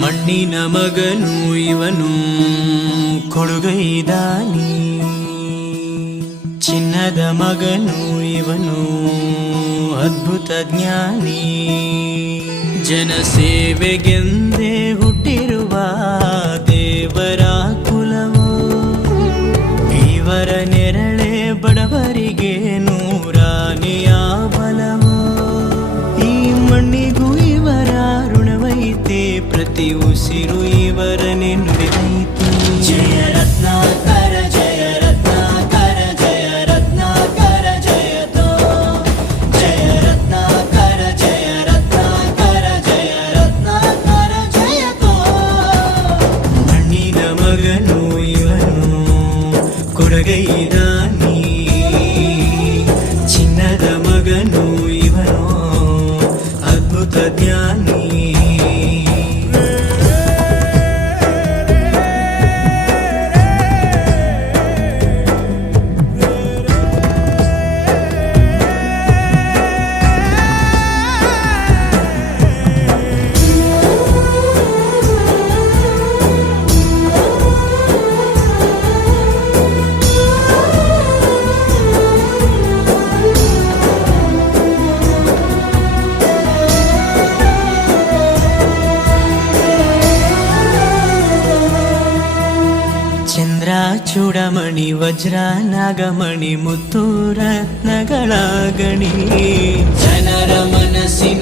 ಮಣ್ಣಿನ ಮಗನು ಇವನು ಕೊಡುಗೈದಾನಿ, ಚಿನ್ನದ ಮಗನು ಇವನು ಅದ್ಭುತ ಜ್ಞಾನಿ. ಜನಸೇವೆಗೆಂದೇ ಹುಟ್ಟಿರುವ ದೇವರ ಕುಲವು, ಇವರ ನೆರಳೆ ಬಡವರಿಗೆ ನೂರಾನೆಯ ಬಲವು. ಈ ಮಣ್ಣಿಗೂ ಇವರ ಋಣವೈತೆ, ಪ್ರತಿ ಉಸಿರು ಇವರನೆ ನುಡಿದೈತೆ. ಜಯ ರತ್ನಾಕರ ಜಯ ರತ್ನಾಕರ ಜಯ ರತ್ನಾಕರ ಜಯತೋ, ಜಯ ರತ್ನಾಕರ ಜಯ ರತ್ನಾಕರ ಜಯ ರತ್ನಾಕರ ಜಯತೋ. ಮಣ್ಣಿನ ಮಗನು ಇವನು ಕೊಡಗೈದಾನಿ, ಚಿನ್ನದ ಮಗನು ಇವನು ಅದ್ಭುತ ಜ್ಞಾನಿ. ಚಂದ್ರ ಚೂಡಮಣಿ ವಜ್ರ ನಾಗಮಣಿ ಮುತ್ತು ರತ್ನಗಳ ಗಣಿ, ಜನರ ಮನಸ್ಸಿನ